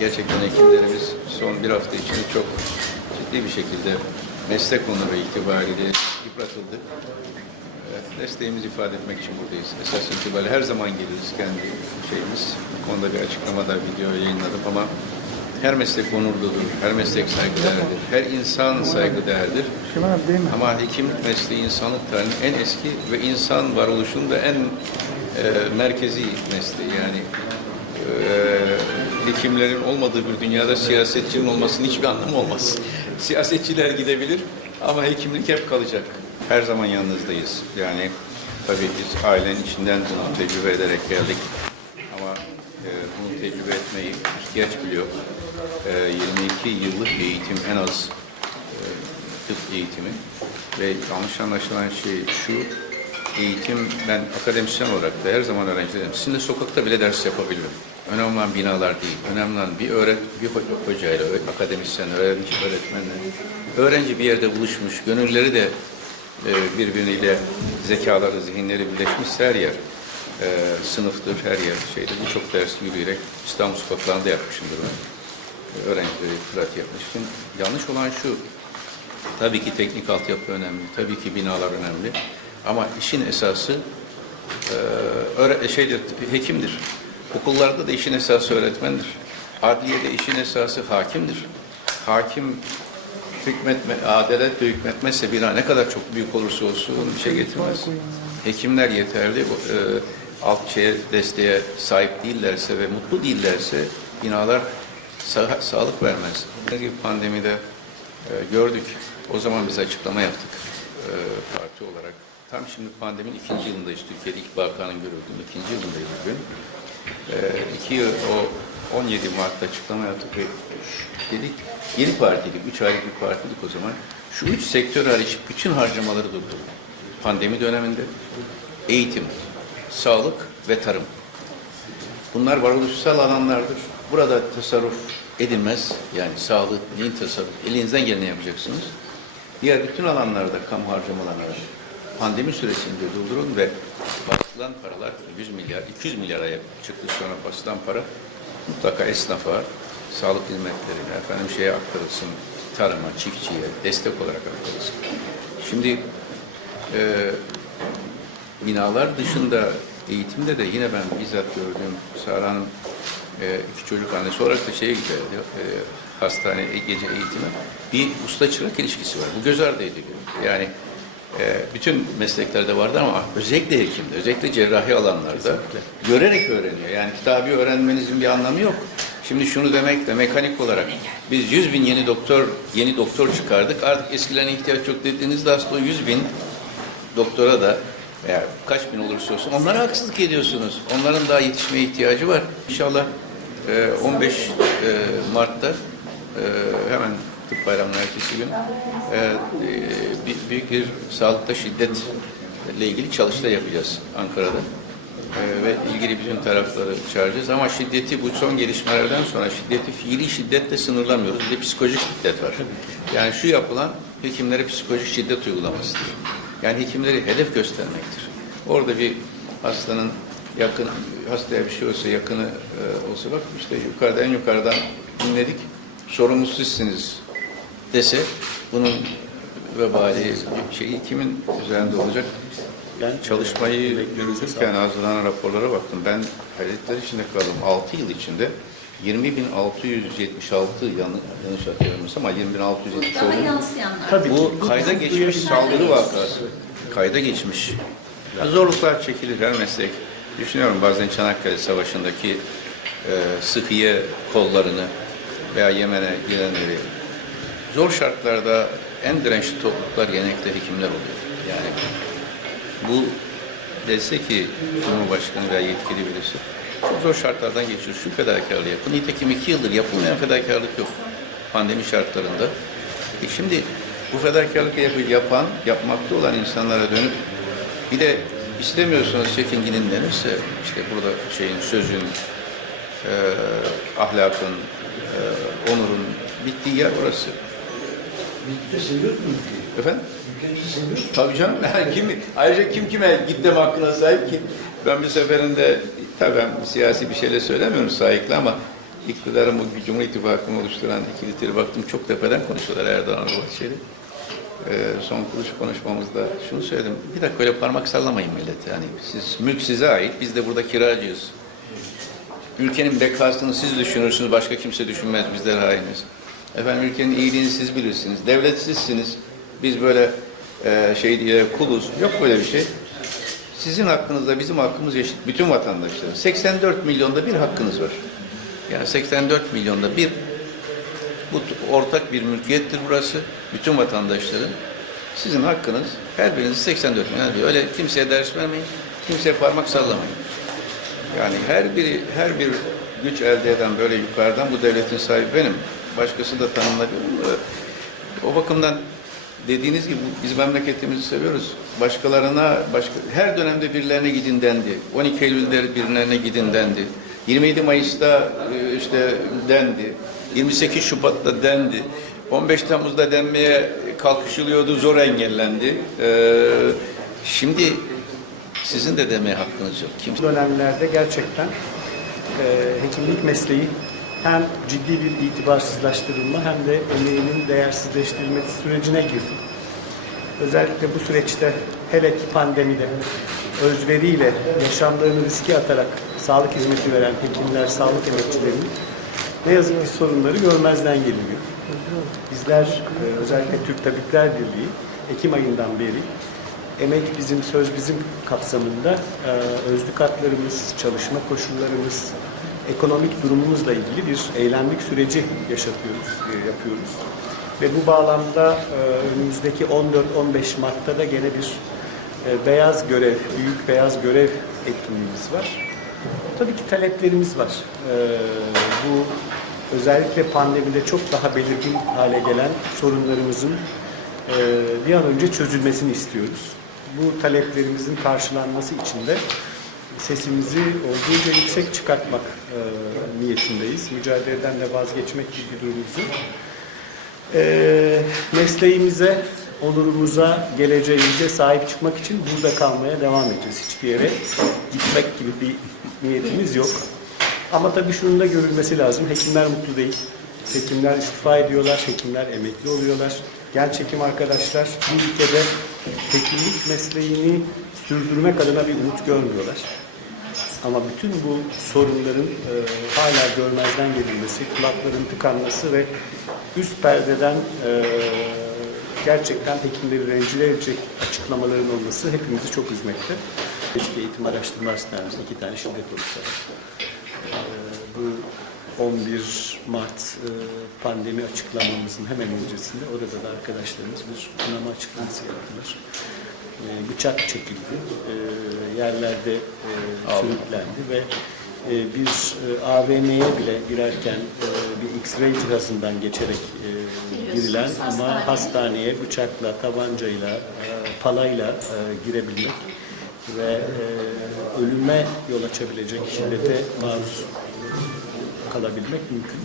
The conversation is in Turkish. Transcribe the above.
Gerçekten hekimlerimiz son bir hafta içinde çok ciddi bir şekilde meslek onuru itibariyle yıpratıldı. Evet, Desteğimizi ifade etmek için buradayız. Esas itibariyle her zaman geliriz kendi şeyimiz. Bu konuda bir açıklamada video yayınladım ama her meslek onurludur, her meslek saygıdeğerdir, her insan saygıdeğerdir. Ama hekimlik mesleği insanlık tarihinin en eski ve insan varoluşunun da en e, merkezi mesleği. Yani e, hekimlerin olmadığı bir dünyada siyasetçinin olmasının hiçbir anlamı olmaz. Siyasetçiler gidebilir ama hekimlik hep kalacak. Her zaman yanınızdayız. Yani tabii biz ailenin içinden bunu tecrübe ederek geldik. Ama e, bunu tecrübe etmeyi ihtiyaç biliyor. E, 22 yıllık eğitim en az e, eğitimi ve yanlış anlaşılan şey şu eğitim ben akademisyen olarak da her zaman öğrencilerim sizinle sokakta bile ders yapabilirim. Önemli olan binalar değil. Önemli olan bir öğret bir ho- hocayla, akademisyen, öğrenci, öğretmenle öğrenci bir yerde buluşmuş, gönülleri de e, birbiriyle zekaları, zihinleri birleşmişse her yer e, sınıftır, her yer şeyde birçok ders yürüyerek İstanbul sokaklarında yapmışımdır ben. E, Öğrencileri fırat yapmıştım. Yanlış olan şu, Tabii ki teknik altyapı önemli, tabii ki binalar önemli. Ama işin esası e, şeydir, hekimdir. Okullarda da işin esası öğretmendir. Adliyede işin esası hakimdir. Hakim hükmetme, adaletle hükmetmezse bina ne kadar çok büyük olursa olsun bir şey getirmez. Hekimler yeterli, e, alt şeye, desteğe sahip değillerse ve mutlu değillerse binalar sa- sağlık vermez. Ne gibi pandemide e, gördük. O zaman biz açıklama yaptık e, parti olarak. Tam şimdi pandeminin ikinci yılındayız. Türkiye'de ilk vakanın görüldüğünün ikinci yılındayız bugün. E, iki yıl, o 17 Mart'ta açıklama yaptık dedik, yeni partiydik, üç aylık bir partiydik o zaman. Şu üç sektör hariç bütün harcamaları durdurduk. Pandemi döneminde eğitim, sağlık ve tarım. Bunlar varoluşsal alanlardır. Burada tasarruf edilmez. Yani sağlık, neyin tasarruf? Elinizden geleni yapacaksınız. Diğer bütün alanlarda kamu harcamalarını pandemi süresinde durdurun ve basılan paralar 100 milyar, 200 milyara çıktı sonra basılan para mutlaka esnafa, sağlık hizmetlerine, efendim şeye aktarılsın, tarıma, çiftçiye destek olarak aktarılsın. Şimdi e, binalar dışında eğitimde de yine ben bizzat gördüğüm Sara Hanım e, iki çocuk annesi olarak da şeye giderdi, e, hastane e, gece eğitimi. Bir usta çırak ilişkisi var. Bu göz ardı ediliyor. Yani bütün mesleklerde vardı ama özellikle hekimde, özellikle cerrahi alanlarda görerek öğreniyor. Yani kitabı öğrenmenizin bir anlamı yok. Şimdi şunu demek de mekanik olarak biz 100 bin yeni doktor yeni doktor çıkardık. Artık eskilerine ihtiyaç yok dediğinizde aslında o 100 bin doktora da veya kaç bin olursa olsun onlara haksızlık ediyorsunuz. Onların daha yetişmeye ihtiyacı var. İnşallah e, 15 e, Mart'ta e, hemen tıp bayramının ertesi gün e, e, bir- büyük bir sağlıkta şiddetle ilgili çalıştay yapacağız Ankara'da. E, ve ilgili bütün tarafları çağıracağız. Ama şiddeti bu son gelişmelerden sonra şiddeti fiili şiddetle sınırlamıyoruz. Bir de psikolojik şiddet var. Yani şu yapılan hekimlere psikolojik şiddet uygulamasıdır. Yani hekimleri hedef göstermektir. Orada bir hastanın yakın hastaya bir şey olsa yakını e, olsa bak işte yukarıda en yukarıdan dinledik. Sorumlusu sizsiniz dese bunun vebali şeyi kimin üzerinde olacak? Ben çalışmayı yürütürken hazırlanan raporlara baktım. Ben hayretler içinde kaldım. 6 yıl içinde 20.676 yanlış, yanlış hatırlamıyorsam ama 20.670 Daha oldu. yansıyanlar. Bu kayda geçmiş saldırı vakası. Kayda geçmiş. Ya zorluklar çekilir her meslek. Düşünüyorum bazen Çanakkale Savaşı'ndaki e, sıhhiye kollarını veya Yemen'e gidenleri. Zor şartlarda en dirençli topluluklar genellikle hekimler oluyor. Yani bu dese ki Cumhurbaşkanı veya yetkili birisi çok zor şartlardan geçiyor. Şu fedakarlığı yapın. Nitekim iki yıldır yapılmayan fedakarlık yok pandemi şartlarında. E şimdi bu fedakarlık yapı yapan, yapmakta olan insanlara dönüp bir de istemiyorsanız çekinginin denirse işte burada şeyin sözün, e, ahlakın, e, onurun bittiği yer orası. Ülke seviyor mu ülkeyi? Efendim? Ülkeyi seviyor mu? Tabii canım. Yani kim, ayrıca kim kime git deme hakkına sahip ki? Ben bir seferinde, tabii ben siyasi bir şeyle söylemiyorum sahipli ama iktidarın bu Cumhur İttifakı'nı oluşturan ikilileri baktım çok tepeden konuşuyorlar Erdoğan Bahçeli. Ee, son kuruş konuşmamızda şunu söyledim. Bir dakika öyle parmak sallamayın millet. Yani siz mülk size ait. Biz de burada kiracıyız. Ülkenin bekasını siz düşünürsünüz. Başka kimse düşünmez. Bizler hainiz. Efendim ülkenin iyiliğini siz bilirsiniz. Devlet sizsiniz. Biz böyle e, şey diye kuluz. Yok böyle bir şey. Sizin hakkınızda bizim hakkımız eşit. Bütün vatandaşların. 84 milyonda bir hakkınız var. Yani 84 milyonda bir bu ortak bir mülkiyettir burası. Bütün vatandaşların. Sizin hakkınız her biriniz 84 milyon diyor. Öyle kimseye ders vermeyin. Kimseye parmak sallamayın. Yani her biri, her bir güç elde eden böyle yukarıdan bu devletin sahibi benim. Başkası da tanımlanıyor. O bakımdan dediğiniz gibi biz memleketimizi seviyoruz. Başkalarına, başka, her dönemde birilerine gidin dendi. 12 Eylül'de birilerine gidin dendi. 27 Mayıs'ta e, işte dendi. 28 Şubat'ta dendi. 15 Temmuz'da denmeye kalkışılıyordu, zor engellendi. Ee, şimdi sizin de demeye hakkınız yok. Kimse dönemlerde gerçekten e, hekimlik mesleği hem ciddi bir itibarsızlaştırılma hem de emeğinin değersizleştirilmesi sürecine girdi. Özellikle bu süreçte hele ki pandemide özveriyle yaşamlarını riske atarak sağlık hizmeti veren hekimler, sağlık emekçilerinin ne yazık ki sorunları görmezden geliniyor. Bizler e, özellikle Türk Tabipler Birliği Ekim ayından beri Emek bizim, söz bizim kapsamında e, özlük haklarımız, çalışma koşullarımız, ekonomik durumumuzla ilgili bir eylemlik süreci yaşatıyoruz, e, yapıyoruz. Ve bu bağlamda e, önümüzdeki 14-15 Mart'ta da gene bir e, beyaz görev, büyük beyaz görev etkinliğimiz var. Tabii ki taleplerimiz var. Bu özellikle pandemide çok daha belirgin hale gelen sorunlarımızın bir an önce çözülmesini istiyoruz. Bu taleplerimizin karşılanması için de sesimizi olduğunca yüksek çıkartmak e, niyetindeyiz. Mücadeleden de vazgeçmek gibi bir durumumuz yok. E, mesleğimize, onurumuza, geleceğimize sahip çıkmak için burada kalmaya devam edeceğiz. Hiçbir yere gitmek gibi bir niyetimiz yok. Ama tabii şunun da görülmesi lazım. Hekimler mutlu değil. Hekimler istifa ediyorlar, hekimler emekli oluyorlar. Genç hekim arkadaşlar bu ülkede hekimlik mesleğini sürdürmek adına bir umut görmüyorlar. Ama bütün bu sorunların e, hala görmezden gelinmesi, kulakların tıkanması ve üst perdeden e, gerçekten hekimleri rencide edecek açıklamaların olması hepimizi çok üzmekte. Keşke Eğitim Araştırma Hastanemizde iki tane şiddet olsa. E, bu 11 Mart e, pandemi açıklamamızın hemen öncesinde orada da arkadaşlarımız bir kınama açıklaması yaptılar. E, bıçak çekildi, e, yerlerde e, sürüklendi ve bir AVM'ye bile girerken bir X-ray cihazından geçerek girilen ama hastaneye. bıçakla, tabancayla, palayla girebilmek ve ölüme yol açabilecek şiddete maruz kalabilmek mümkün.